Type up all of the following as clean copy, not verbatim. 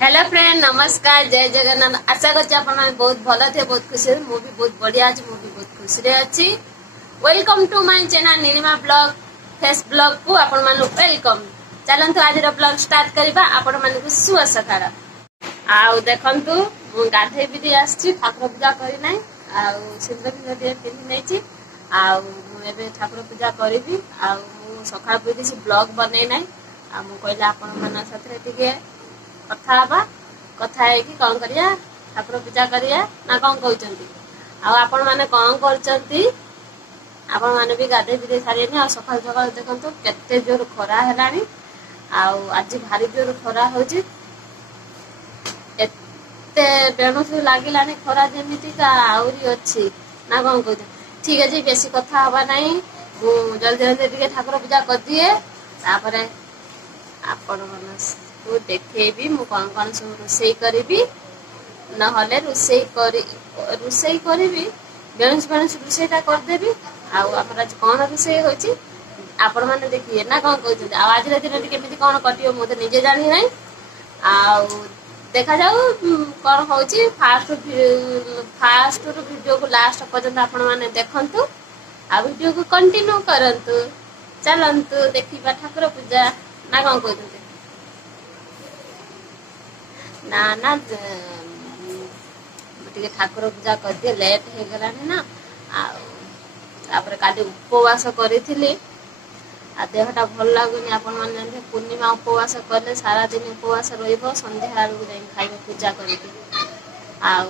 Hello friend, नमस्कार, जय जगन्नाथ। आशा करছি ଆପଣ ମାନେ ବହୁତ ଭଲ ଥିବେ, ବହୁତ ଖୁସି। ମୁଁ ବି ବହୁତ ବଢିଆ ଅଛି, ମୁଁ ବି ବହୁତ ଖୁସିରେ ଅଛି। Welcome to my channel Neelima blog face blog को आपण मानु वेलकम। चलंतु आज ब्लॉग स्टार्ट करबा। आपण मानु शुभ सकाळ। आउ देखंतु मु गाधे बिदी आछि, ठाकुर पूजा करि नै। आउ सिंदूर बिंदूर पिन्हि नै छी। आउ मु एबे ठाकुर पूजा करिबी। आउ मु सकाळ बिदी से ब्लॉग बनै नै। आ मु कहला आपण माना साथे टिके कथा है कि कौन करिया ठाकुर पूजा करिया ना कौन कहउचंती। आ आपण माने कौन करचंती, आपण माने भी गाधे बिदे सारियनी। आ सकाळ सकाळ देखंतु केते जोर खरा हेलानी। आ आज भारी जोर खरा होची, एते बेणुसु लागिलानी खरा जेमिति का आउरी अछि ना कौन कहउछ। ठीक अछि, बेसी कथा हवा नाही। मु जल्दी जल्दी टिके ठाकुर पूजा कर दिए, तापरे आपण मानस तो देखेबी मु कौन कौन सब रोषेई करिबी। नहले रोषेई करिबी, बेणुस रोषेईटा कर देबी। आ हमर आज कोन रोषेई होची आपण माने देखिए ना कौन कहउछ। आ आज रे दिन केमिति कोन कटियो मु त निजे जानि नै। आ देखा जाऊ कोन होची। फास्ट रु वीडियो को लास्ट पर्यंत आपण माने देखंतु। आ वीडियो को कंटिन्यू करंतु। चलंतु देखिबा ठाकुर पूजा ना कौन कहउछ। ना ना टिके ठाकुर पूजा कर दिए, लेट हे गलानी ना। आ तापर काली उपवास करिथिली। आ देहटा भल लागुनी। आपण माने जानते पूर्णिमा उपवास करले सारा दिन उपवास रहिबो, संध्या आलु जाई खाइबो पूजा करिके। आ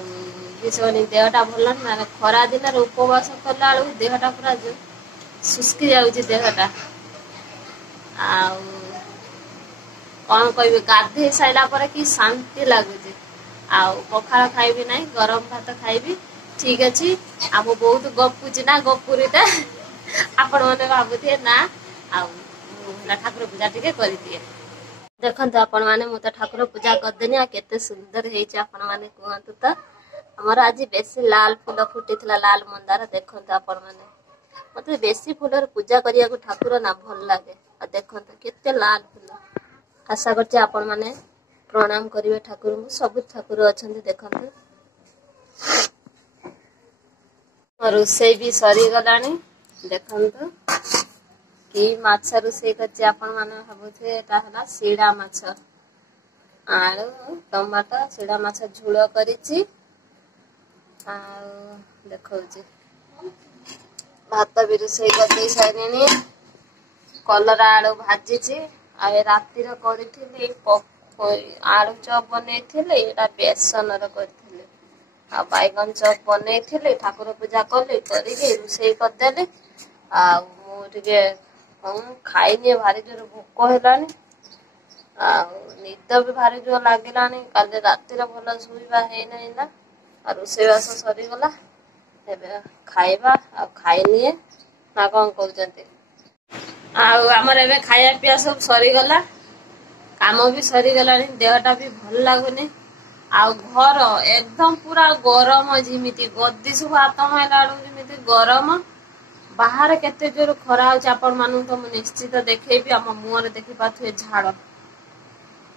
बिसोनी देहटा भल ना, खरा दिन रे उपवास करला आलु देहटा पूरा सुस्की जाउची देहटा। आ कौन कहबे, गाधे साइला पर कि शांति लागुची। आ पखाळ खाइबी नाही, गरम भात खाइबी। ठीक अछि। आ मु बहुत गपुची ना, गपुरीटा आपण माने भाबुथे ना। आ ठाकुर पूजा टिके करि दिए। देखंतु आपण माने मु त ठाकुर पूजा कर देनी। आ केते सुंदर हेछि आपण माने कहंतु त। हमर आज बेसी लाल फूल फुटितला, लाल मंदार। देखंतु आपण माने मते बेसी फूलर पूजा करिया को ठाकुर ना भल लागे। आ देखंतु केते लाल फूल। आशा करछि आपण माने प्रणाम करिवे ठाकुर को। सब ठाकुर अछंती देखंतु। रोषेई भी सरी गलानी। देखंतु कि माछ रोषेई करछि आपण माने भाबुथे एटा हला सीडा माछ। आलू टमाटो सीडा माछ झोल करिछि। आ देखौछि भात भी रोषेई कर दे सारिनी। कलरा आलू भाजिछि। आ राती रे करिथिली आलू चॉप बनेइथिली, एटा बेसन रे करथिली। आ बैगन चॉप बनेइथिली, ठाकुर पूजा कली करिके रोषेई कर देली। आ मु टिके खाइनी, भारी जोर भोक हेलानी। आ निद भी भारी जोर लागिलानी। काली राती रे भल सुइबा हे नै ना। आ रोषेई बास सरी गला, एबे खाइबा। आ खाइनिए ना कौन कहउचंती। आ हमर एबे खाया पिया सब सरी गला, काम भी सरी गलानी। देहटा भी भल लागुनी। आ घर एकदम पूरा गरम जिमिति गद्दी सब हाथ माइलाडू जिमिति गरम। बाहर केते जोर खरा होची आपण मानु तो मु निश्चित देखैबी। हम मुहर देखि पाथुए झाड़।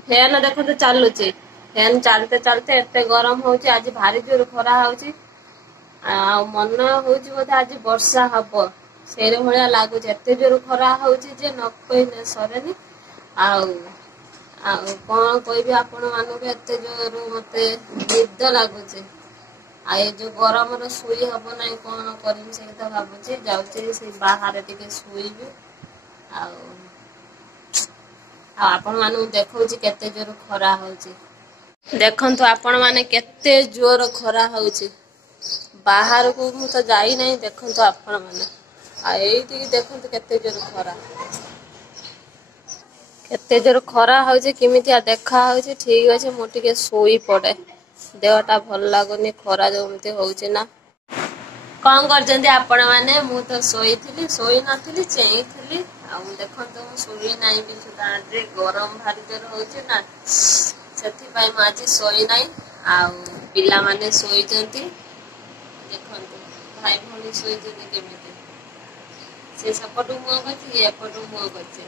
फैन देखते चालुची, फैन चलते चलते एते गरम होची। आज भारी जोर खरा होची। आ मन होची बोधे आज वर्षा हबो, सेरे भलिया लागुची। एते जोर खरा होची जे न कइले सरेनी। आउ कौन कहबी आपण मानु के एते जोर मते निद लागुची। आ ए जो गरम रे सुई हबो नाही, कौन करबी से त भाबुची। जाउची से बाहर टिके सुईबी। आपण मानु देखौची केते जोर खरा होची। देखंतु आपण माने केते जोर खरा होची। बाहर को मु तो जाई नहीं। देखंतु आपण माने आ एठी देखंतु केते जोर खरा, केते जोर खरा होची। किमितिया देखा होची। ठीक अछि, मु टिके सोई पड़े, देहटा भल लागुनी खरा जोमते होची ना। कौन करजंती आपण माने। मु तो सोईथिली, सोई नथिली, चेईथिली। आ देखंतु मु सोई नाही भी सुदा। जे गरम भारी जोर होची ना, सेथि पई म आज सोई नाही। आ पिला माने सोईचंती। देखंतु भाई भनी सोईचंती केमिति। से सपटु मुह करछि, एपटु मुह करछि।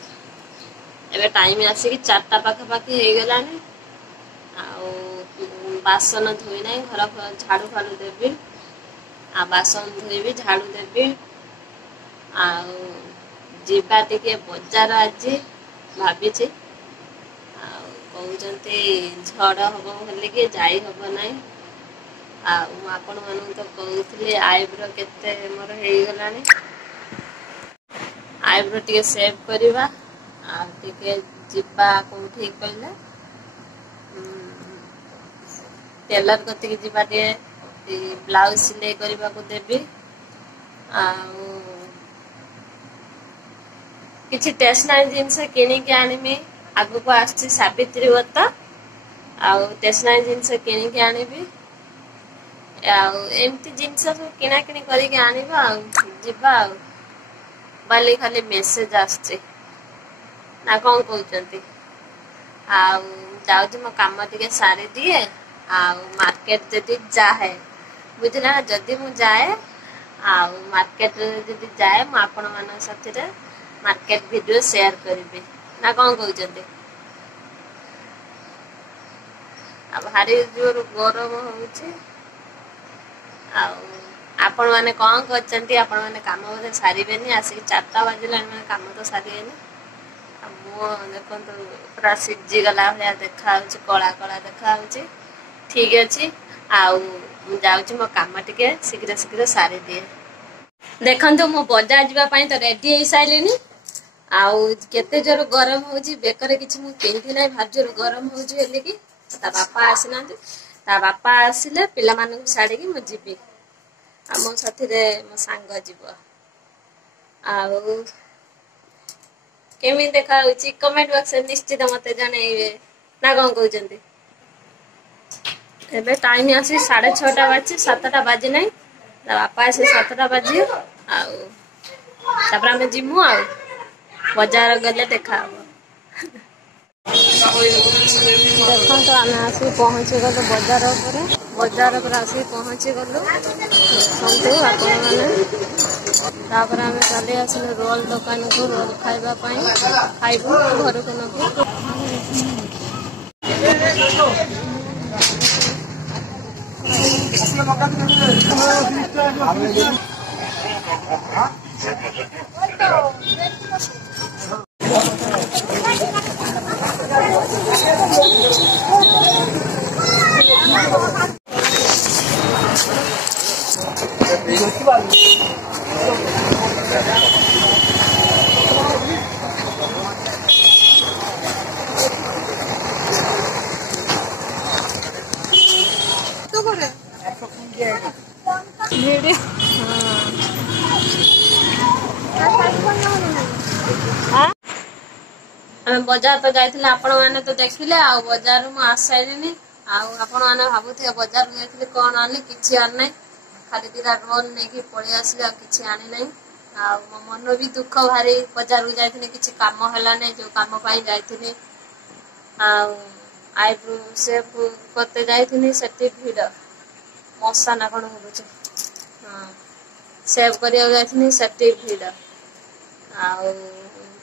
एबे टाइम आसी कि 4टा पाखा पाखी हे गलानी। आ ଆଉ ବାସନ ଧୋଇ ନାହିଁ, ଘର ଝାଡୁ ଫାଡୁ ଦେବି, ଆଉ ବାସନ ଧୋଇବି, ଝାଡୁ ଦେବି। ଆଉ ଯିବା ଟିକେ ବଜାର ଆଜି ଭାବିଛି। ଆଉ କହୁଛନ୍ତି ଝଡ଼ ହବ ବୋଲିକି ଯାଇ ହବ ନାହିଁ। ଆଉ ମୁଁ ଆପଣମାନଙ୍କୁ ତ କହୁଥିଲି ଆଇବ୍ରୋ କେତେ ମୋର ହେଇଗଲାଣି। ଆଇବ୍ରୋ ଟିକେ ସେଭ୍ କରିବା, ଆଉ ଟିକେ ଯିବା କୋଉଠି କହିଲେ ଟେଲର କତିକି ଯିବା, ଟିକେ ବ୍ଲାଉଜ ସିଲେଇ କରିବାକୁ ଦେବି। ଆଉ କିଛି ଷ୍ଟେସନାରୀ ଜିନିଷ କିଣିକି ଆଣିବି। ଆଗକୁ ଆସୁଛି ସାବିତ୍ରୀ ବ୍ରତ, ଆଉ ଷ୍ଟେସନାରୀ ଜିନିଷ କିଣିକି ଆଣିବି। ଆଉ ଏମିତି ଜିନିଷ ସବୁ କିଣା କିଣି କରିକି ଆଣିବା ଆଉ ଯିବା ଆଉ ବାଲି ଖାଲି ମେସେଜ ଆସୁଛି ନା କଣ କହୁଛନ୍ତି? ଆଉ ଯାଉଛି ମୋ କାମ ଟିକେ ସାରି ଦିଏ, ଆଉ ମାର୍କେଟ ଯଦି ଯାଏ ବୁଝିଲା ନା, ଯଦି ମୁଁ ଯାଏ ଆଉ ମାର୍କେଟରେ ଯଦି ଯାଏ ମୁଁ ଆପଣ ମାନଙ୍କ ସାଥିରେ ମାର୍କେଟ ଭିଡିଓ ସେୟାର କରିବି ନା କଣ କହୁଛନ୍ତି? ଆଉ ଭାରି ଜୋର ଗରମ ହଉଛି। ଆଉ ଆପଣ ମାନେ କଣ କରୁଛନ୍ତି? ଆପଣ ମାନେ କାମ ବୋଧେ ସାରିବେନି, ଆସିକି 4ଟା ବାଜିଲାଣି, ମାନେ କାମ ତ ସାରିବେନି। ଆଉ ମୁଁ ଦେଖନ୍ତୁ ପୁରା ସିଝି ଗଲା ଭଳିଆ ଦେଖା ହଉଛି, କଳା କଳା ଦେଖା ହଉଛି। ଠିକ ଅଛି, ଆଉ ମୁଁ ଯାଉଛି ମୋ କାମ ଟିକେ ଶୀଘ୍ର ଶୀଘ୍ର ସାରିଦିଏ। ଦେଖନ୍ତୁ ମୁଁ ବଜାର ଯିବା ପାଇଁ ତ ରେଡି ହେଇସାରିଲିଣି। ଆଉ କେତେ ଜୋର ଗରମ ହଉଛି, ବେକରେ କିଛି ମୁଁ ପିନ୍ଧି ନାହିଁ, ଭାରି ଜୋର ଗରମ ହଉଛି ବୋଲିକି। ତା ବାପା ଆସିନାହାନ୍ତି, ତା ବାପା ଆସିଲେ ପିଲାମାନଙ୍କୁ ଛାଡିକି ମୁଁ ଯିବି, ଆଉ ମୋ ସାଥିରେ ମୋ ସାଙ୍ଗ ଯିବ। ଆଉ କେମିତି ଦେଖା ହଉଛି କମେଣ୍ଟ ବକ୍ସରେ ନିଶ୍ଚିତ ମତେ ଜଣେଇବେ ନା କଣ କହୁଛନ୍ତି? ଏବେ ଟାଇମ ଆସି 6:30 ବାଜିଛି, 7ଟା ବାଜି ନାହିଁ। ତା ବାପା ଆସି 7ଟା ବାଜିବ, ଆଉ ତାପରେ ଆମେ ଯିମୁ, ଆଉ ବଜାର ଗଲେ ଦେଖାହବ। ଦେଖନ୍ତୁ ଆମେ ଆସିକି ପହଞ୍ଚିଗଲୁ ବଜାର ଉପରେ, ବଜାର ଉପରେ ଆସିକି ପହଞ୍ଚିଗଲୁ। ଦେଖନ୍ତୁ ଆପଣମାନେ, ତାପରେ ଆମେ ଚାଲି ଆସିଲୁ ରୋଲ ଦୋକାନକୁ, ରୋଲ ଖାଇବା ପାଇଁ, ଖାଇବୁ ଘରକୁ ନେବୁ। ଆମେ ବଜାର ତ ଯାଇଥିଲେ, ଆପଣ ମାନେ ତ ଦେଖିଲେ। ଆଉ ବଜାରରୁ ମୁଁ ଆସିସାରିଲିଣି। ଆଉ ଆପଣ ମାନେ ଭାବୁଥିବେ ବଜାରକୁ ଯାଇଥିଲି କଣ ଆଣିଲି, କିଛି ଆଣିନାହିଁ, ଖାଲି 2ଟା ରୋଲ ନେଇକି ପଳେଇ ଆସିଲି, ଆଉ କିଛି ଆଣିନାହିଁ। ଆଉ ମୋ ମନ ବି ଦୁଃଖ ଭାରି, ବଜାରକୁ ଯାଇଥିଲି କିଛି କାମ ହେଲାନି, ଯୋଉ କାମ ପାଇଁ ଯାଇଥିଲି। ଆଉ ଆଇବ୍ରୋ ସେଭ୍ କରତେ ଯାଇଥିଲି, ସେଠି ଭିଡ, ମଶା ନା କଣ ହଉଛି, ହଁ ସେଭ୍ କରିବାକୁ ଯାଇଥିଲି, ସେଠି ଭିଡ। ଆଉ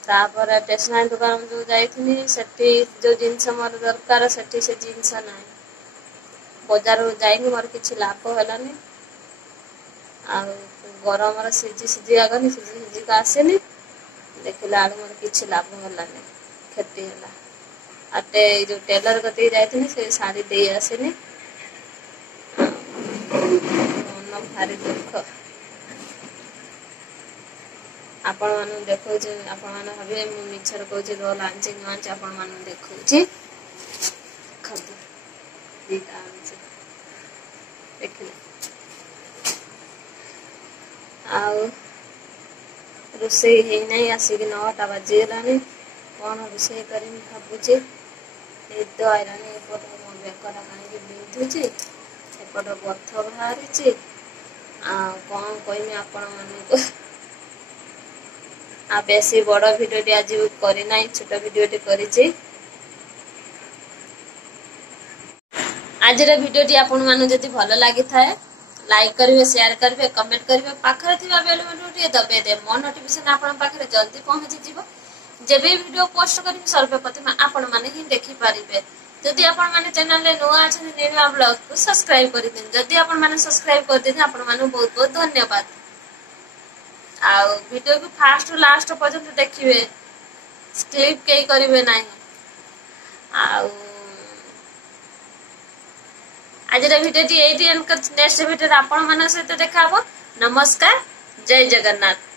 ତାପରେ ଷ୍ଟେସନାରୀ ଦୋକାନ ଯୋଉ ଯାଇଥିଲି, ସେଠି ଯୋଉ ଜିନିଷ ମୋର ଦରକାର ସେଠି ସେ ଜିନିଷ ନାହିଁ। ବଜାରରୁ ଯାଇକି ମୋର କିଛି ଲାଭ ହେଲାନି। ଆଉ ଗରମରେ ସିଝି ସିଝିକା ଗଲି, ସିଝି ସିଝିକା ଆସିଲି, ଦେଖିଲା ବେଳକୁ ମୋର କିଛି ଲାଭ ହେଲାନି, କ୍ଷତି ହେଲା। ଆଉ ଏଇ ଯୋଉ ଟେଲର କତିକି ଯାଇଥିଲି, ସେ ଶାଢୀ ଦେଇ ଆସିଲି। ମନ ଭାରି ଦୁଃଖ। ଆପଣ ମାନଙ୍କୁ ଦେଖଉଛି, ଆପଣ ମାନେ ଭାବିବେ ମୁଁ ମିଛରେ କହୁଛି ରୋଲ ଆଣିଛି ନ ଆଣିଛି, ଆପଣ ମାନଙ୍କୁ ଦେଖଉଛି। ଦେଖନ୍ତୁ 2ଟା ଆଣିଛି, ଦେଖିଲେ। ଆଉ ରୋଷେଇ ହେଇନାହିଁ, ଆସିକି 9ଟା ବାଜିଗଲାଣି। କଣ ରୋଷେଇ କରିବି ଭାବୁଛି। ନିଦ ଆଇଲାଣି, ଏପଟ ମୋ ବେକଟା କାହିଁକି ବିନ୍ଧୁଛି, ଏପଟ ବଥ ବାହାରିଛି। ଆଉ କଣ କହିବି ଆପଣ ମାନଙ୍କୁ। ଆଉ ବେଶୀ ବଡ ଭିଡିଓଟି ଆଜି କରିନାହିଁ, ଛୋଟ ଭିଡିଓଟି କରିଛି। ଆଜିର ଭିଡିଓଟି ଆପଣ ମାନଙ୍କୁ ଯଦି ଭଲ ଲାଗିଥାଏ, ଲାଇକ୍ କରିବେ, ସେୟାର କରିବେ, କମେଣ୍ଟ କରିବେ, ପାଖରେ ଥିବା ବେଲ ବଟନକୁ ଟିକେ ଦବେଇଦେବେ। ମୋ ନୋଟିଫିକେସନ ଆପଣଙ୍କ ପାଖରେ ଜଲ୍ଦି ପହଞ୍ଚିଯିବ। ଯେବେ ଭିଡିଓ ପୋଷ୍ଟ କରିବି, ସର୍ବପ୍ରଥମେ ଆପଣ ମାନେ ହିଁ ଦେଖିପାରିବେ। जदि आपण माने चैनल रे नुआ अछन नीलिमा ब्लॉग को सब्सक्राइब कर दिन जदि आपण माने सब्सक्राइब कर दिन आपण माने बहुत बहुत धन्यवाद आ वीडियो को फास्ट टू लास्ट पर्यंत देखिबे स्किप के करिवे नाही आ आज video T eighty and next video आपण माने सहित देखाबो नमस्कार जय जगन्नाथ।